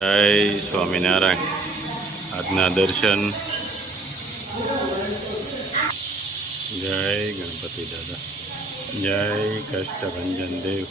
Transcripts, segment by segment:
જય સ્વામિનારાયણ. આજના દર્શન. જય ગણપતિ દાદા. જય કષ્ટભંજન દેવ.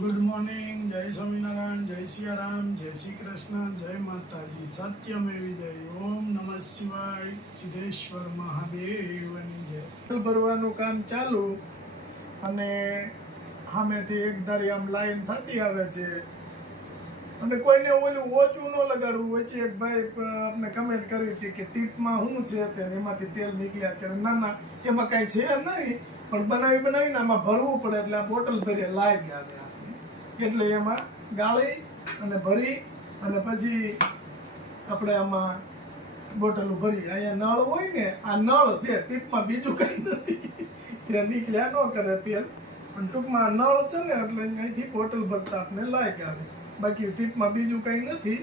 Good morning. જય સ્વામિનારાયણ. જય સિયારામ. જય શ્રી કૃષ્ણ. જય માતાજી. સત્યમેવી જય. ઓમ નમઃ શિવાય. સિદ્ધેશ્વર મહાદેવની જય. ભરવાનું કામ ચાલુ અને સામેથી એક ધારી આમ લાઈન થતી આવે છે અને કોઈને ઓલું ઓછું ન લગાડવું. વચ્ચે એક ભાઈ આપણે કમેન્ટ કરી હતી કે ટીપમાં શું છે તે એમાંથી તેલ નીકળ્યા કરે. ના ના, એમાં કાંઈ છે નહીં, પણ બનાવીને આમાં ભરવું પડે એટલે આ બોટલ ભરી લાવી ગયા એટલે એમાં ગાળી અને ભરી અને પછી આપણે આમાં બોટલો ભરી. અહીંયા નળ હોય ને, આ નળ છે ટીપમાં, બીજું કંઈ નથી. તે નીકળ્યા ન કરે તેલ, પણ ટૂંકમાં નળ છે ને એટલે અહીંથી બોટલ ભરતા આપણે લાવી ગયા. બાકી ટીપમાં બીજું કંઈ નથી.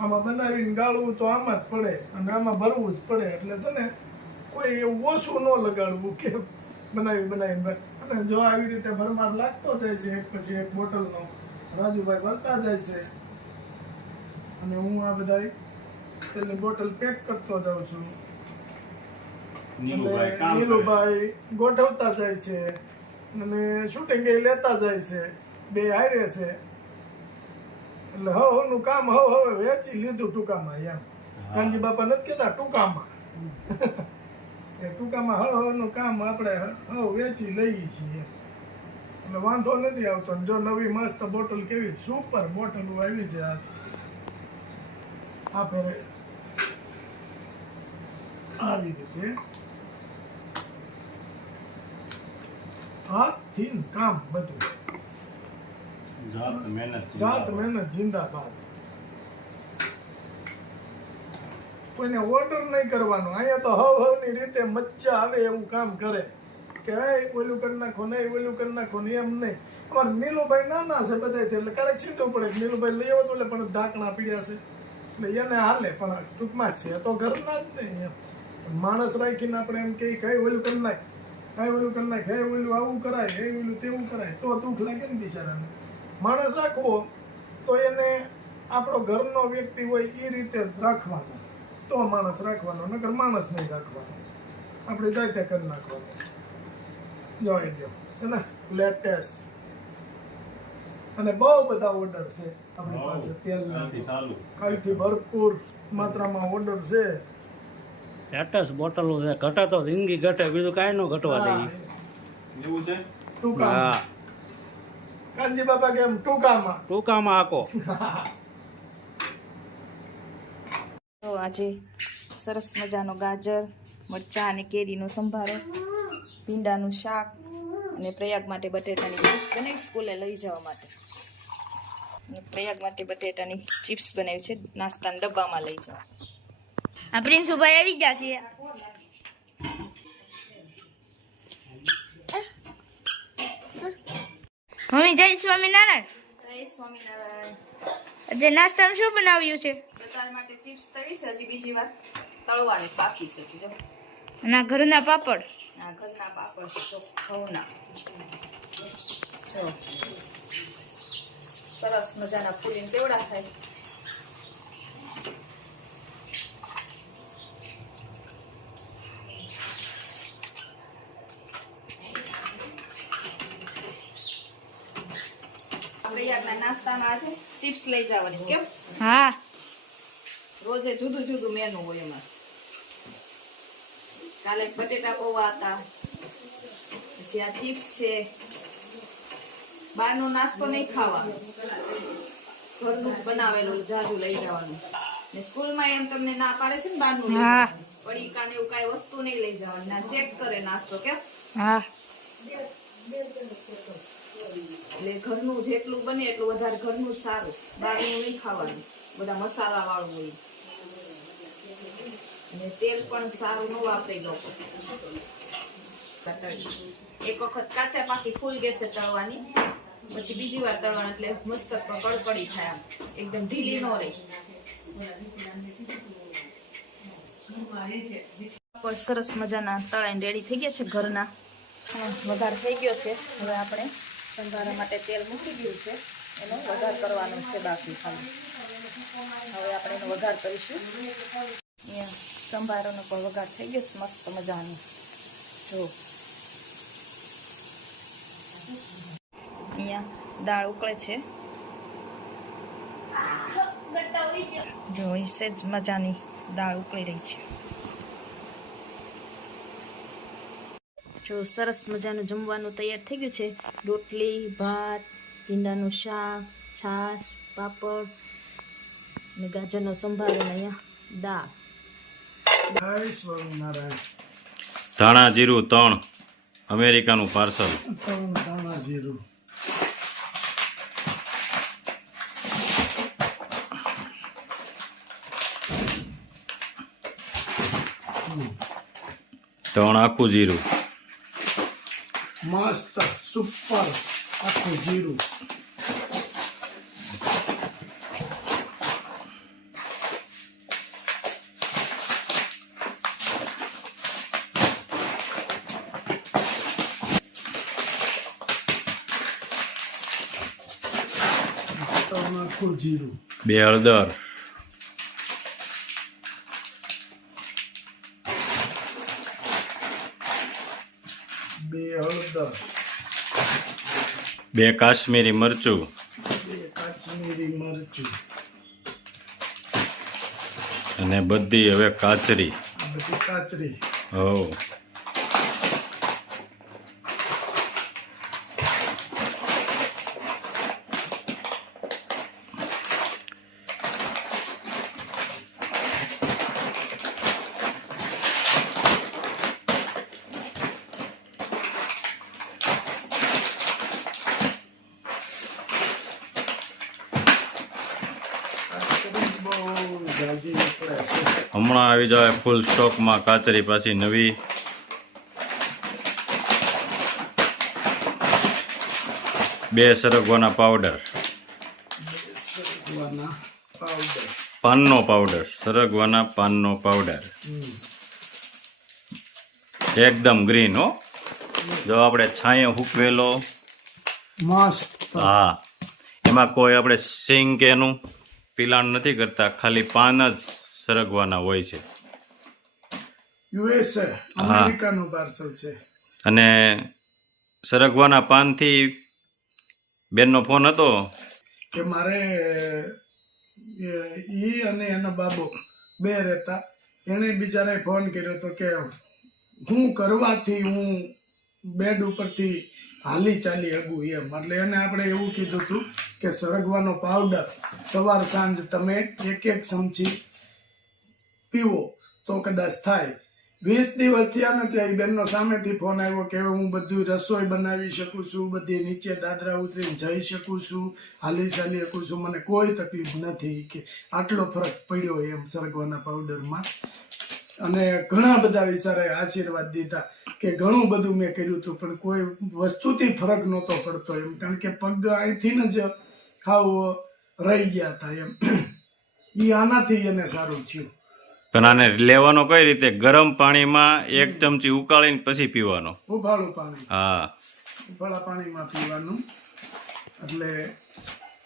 આમાં બનાવીને ગાળવું તો આમાં જ પડે અને આમાં ભરવું જ પડે. એટલે છે ને કોઈ એવું ઓછું ન લગાડવું કે બનાવીને. અને જો આવી રીતે ભરમાર લાગતો જાય છે એક પછી એક બોટલનો, રાજુભાઈ ભરતા જાય છે અને હું આ બધા તેલની બોટલ પેક કરતો જાઉં છું. નીલુભાઈ ગોઠવતા જાય છે અને શૂટિંગ લેતા જાય છે. બે હારે છે એટલે નું કામ હવે વેચી લીધું ટૂંકામાં. એમ કાનજી બાપા નથી કેતા ટૂંકામાં ટૂંકામાં નું કામ આપણે વેચી લઈએ છીએ એટલે વાંધો નથી આવતો. જો નવી મસ્ત બોટલ, કેવી સુપર બોટલો આવી છે આજ. આ ફેરે આવી રીતે હાથથી કામ બધું, જાત મહેનત જિંદાબાદ. કોઈને ઓર્ડર નહીં કરવાનો. અહીંયા તો હવની રીતે મજા આવે એવું કામ કરે કે ઓલું કરી નાખો નહીં, ઓલું કરી નાખો નહીં, એમ નહીં. અમારે નીલુભાઈ નાના છે બધા, એટલે ક્યારેક સીધું પડે. નીલુભાઈ લઈ આવતો એટલે પણ ઢાંકણા પીડ્યા છે એટલે એને હાલે, પણ ટૂંકમાં જ છે તો ઘરના જ નહીં. એમ માણસ રાખીને આપણે એમ કે કઈ ઓલું કરી નાખ, કઈ ઓલું કરી નાખ, હે ઓલું આવું કરાય, હે ઓલું તેવું કરાય, તો દુઃખ લાગે ને બિચારાને. માણસ રાખવો તો એને આપણો ઘરનો વ્યક્તિ હોય એ રીતે જ રાખવાનો, તો માણસ રાખવાનો, નકર માણસ નહીં રાખવાનો. આપણે જાતે કરી નાખવાનું. જોઈ લો છે ને લેટેસ્ટ. અને બહુ બધા ઓર્ડર છે આપણી પાસે તેલના. કાલથી ભરપૂર માત્રામાં ઓર્ડર છે. લેટેસ્ટ બોટલો છે. ઘટે તો જિંદગી ઘટે, બીજું કાંઈ ન ઘટવા દે. એવું છે ટૂંકા કાનજી બાપા કેમ ટૂંકામાં આકો. તો આજે સરસ મજાનો ગાજર, મરચાં અને કેરીનો સંભારો, ભીંડાનું શાક અને પ્રયાગ માટે બટેટાની ચિપ્સ બનાવી સ્કૂલે લઈ જવા માટે. અને પ્રયાગ માટે બટેટાની ચિપ્સ બનાવી છે નાસ્તાના ડબ્બામાં લઈ જવા. આ પ્રિન્સુભાઈ આવી ગયા છે. મમ્મી જય સ્વામિનારાયણ. જય સ્વામિનારાયણ. આજે નાસ્તામાં શું બનાવ્યું છે? બટાકા માટે ચિપ્સ તળી છે, હજી બીજી વાર તળવાની બાકી છે. જો અને ઘરના પાપડ. આ ઘરના પાપડ છે, જો ઘઉંના. સરસ મજાના ફૂલીને કેવડા થાય. નાસ્તામાં આજે ચિપ્સ લઈ જવાની. કેમ? હા, રોજે જુદું જુદું મેનુ હોય એમાં. કાલે બટેટા પૌવા હતા, પછી આ ચિપ્સ છે. બહારનો નાસ્તો નહીં ખાવાનો, ઘરનું જ બનાવેલું જાજુ લઈ જવાનું. ને સ્કૂલમાં એમ તમને ના પાડે છે ને બહારનું લઈ જવાનું, પડીકા ને એવું કાંઈ વસ્તુ નહીં લઈ જવાની. ના ચેક કરે નાસ્તો. કેમ? હા. એટલે ઘરનું જેટલું બને એટલું વધારે ઘરનું જ સારું. બહારનું નહીં ખાવાનું, બધા મસાલા વાળું હોય. અને તેલ પણ સારું ન વાપરી લોકો. એક વખત કાચા પાકી ફૂલ ગેસે તળવાની, પછી બીજી વાર તળવાનું, એટલે મસ્ત કડકડી થાય. આમ એકદમ ઢીલી ન રહે. સરસ મજાના તળાઈને રેડી થઈ ગયા છે ઘરના. વઘાર થઈ ગયો છે. હવે આપણે સંભારા માટે તેલ મૂકી દીધું છે. એનો વઘાર કરવાનો છે બાકી ખાલી. હવે આપણે એનો વઘાર કરીશું. અહીંયા સંભારોનો પણ વઘાર થઈ ગયો છે મસ્ત મજાનો. જો અહીંયા દાળ ઉકળે છે. જો અહીં સેજ મજાની દાળ ઉકળી રહી છે. જો સરસ મજાનું જમવાનું તૈયાર થઈ ગયું છે. રોટલી, ભાત, ભીંડાનું શાક, છાશ, પાપડ અને ગાજરનો સંભારો અને અહીંયા દાળ. જય સ્વામિનારાયણ. ધાણા જીરું 3 અમેરિકાનું પાર્સલ. ધાણા જીરું. ત્રણ આખું જીરું. મસ્ત સુપર આખું જીરું. આખું જીરું. 2 હળદર. 2 હળદર. 2 કાશ્મીરી મરચું. 2 કાશ્મીરી મરચું. અને બધી હવે કાચરી. આ બધી કાચરી. હો બહુ ઝાઝી નીકળે છે. હમણાં આવી જાય ફૂલ સ્ટોકમાં કાચરી પાછી નવી. બે સરગવાના પાવડર. સરગવાના પાવડર. પાનનો પાવડર. સરગવાના પાનનો પાવડર. એકદમ ગ્રીન હો. જો આપણે છાંયો હૂકવેલો. મસ્ત. હા, એમાં કોઈ આપણે સિંગ કે એનું પિલાણ નથી કરતા, ખાલી પાન જ સરગવાના હોય છે. યુએસએ અમેરિકાનું પાર્સલ છે. અને સરગવાના પાનથી બેનનો ફોન હતો કે મારે ઈ અને એનો બાબો બે રહેતા. એને બિચારાએ ફોન કર્યો હતો કે હું કરવાથી હું બેડ ઉપરથી હાલી ચાલી હગું એમ. એટલે એને આપણે એવું કીધું હતું કે સરગવાનો પાવડર સવાર સાંજ તમે 1-1 ચમચી પીવો તો કદાચ થાય. 20 દિવસ થયા ને ત્યાં બેનનો સામેથી ફોન આવ્યો કે હવે હું બધું રસોઈ બનાવી શકું છું, બધી નીચે દાદરા ઉતરીને જઈ શકું છું, હાલી ચાલી શકું છું, મને કોઈ તકલીફ નથી. કે આટલો ફરક પડ્યો એમ સરગવાના પાવડરમાં. અને ઘણા બધા વિચારે આશીર્વાદ દીધા કે ઘણું બધું મેં કર્યું હતું પણ કોઈ વસ્તુથી ફરક નહોતો પડતો એમ. કારણ કે પગ અહીંથી જ હાવ રહી ગયા હતા એમ. એ આનાથી એને સારું થયું. પણ આને લેવાનો કઈ રીતે? ગરમ પાણીમાં 1 ચમચી ઉકાળીને પછી પીવાનો. ઉફાળું પાણી. હા, ઉફાળા પાણીમાં પીવાનું. એટલે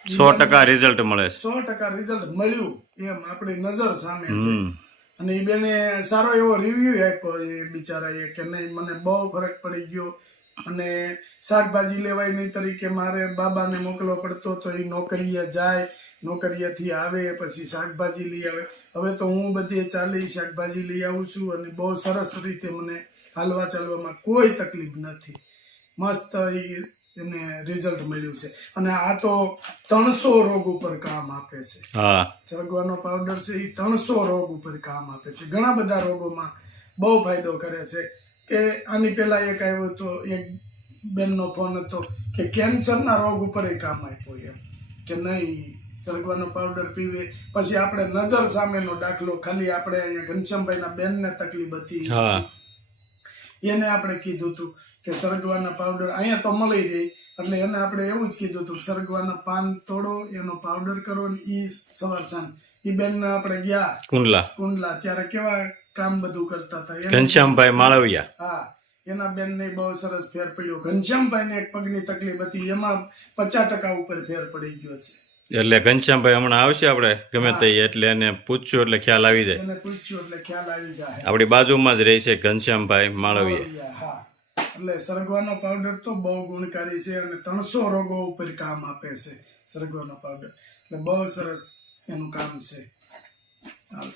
100% રિઝલ્ટ મળે છે. 100% રિઝલ્ટ મળ્યું એમ આપણી નજર સામે છે. હમ. અને એ બેને સારો એવો રિવ્યુ આપ્યો એ બિચારાએ કે નહીં મને બહુ ફરક પડી ગયો. અને શાકભાજી લેવાય નહીં તરીકે મારે બાબાને મોકલવો પડતો તો એ નોકરીએ જાય, નોકરીએથી આવે પછી શાકભાજી લઈ આવે. હવે તો હું બધી ચાલી શાકભાજી લઈ આવું છું અને બહુ સરસ રીતે મને હાલવા ચાલવામાં કોઈ તકલીફ નથી. મસ્ત એને રિઝલ્ટ મળ્યું છે. અને આ તો 300 રોગ ઉપર કામ આપે છે. હા, સરગવાનો પાવડર છે એ 300 રોગ ઉપર કામ આપે છે. ઘણા બધા રોગોમાં બહુ ફાયદો કરે છે. કે આની પહેલા એક આવ્યો હતો, એક બેનનો ફોન હતો કે કેન્સરના રોગ ઉપર એ કામ આપ્યો એમ. કે નહીં સરગવાનો પાવડર પીવે. પછી આપણે નજર સામેનો દાખલો, ખાલી આપણે અહીંયા ઘનશ્યામભાઈના બેનને તકલીફ હતી એને આપણે કીધું હતું કે સરગવાના પાવડર અહીંયા તો મળી રહી. એટલે એને આપણે એવું જ કીધું હતું સરગવાના પાન તોડો, એનો પાવડર કરો ને એ સવાર સાંજ. એ બેન આપણે ગયા કુંડલા ત્યારે કેવા કામ બધું કરતા હતા. ઘનશ્યામભાઈ માળવિયા. હા, એના બેનને બહુ સરસ ફેર પડ્યો. ઘનશ્યામભાઈને એક પગની તકલીફ હતી, એમાં 50% ઉપર ફેર પડી ગયો છે. એટલે ઘનશ્યામભાઈ હમણાં આવશે આપણે ગમે તે એટલે એને પૂછ્યું એટલે ખ્યાલ આવી જાય. એને પૂછ્યું એટલે ખ્યાલ આવી જાય. આપણી બાજુમાં જ રહે છે ઘનશ્યામભાઈ માળવીયા. હા, એટલે સરગવાનો પાવડર તો બહુ ગુણકારી છે અને 300 રોગો ઉપર કામ આપે છે સરગવાનો પાવડર. એટલે બહુ સરસ એનું કામ છે. ચાલો.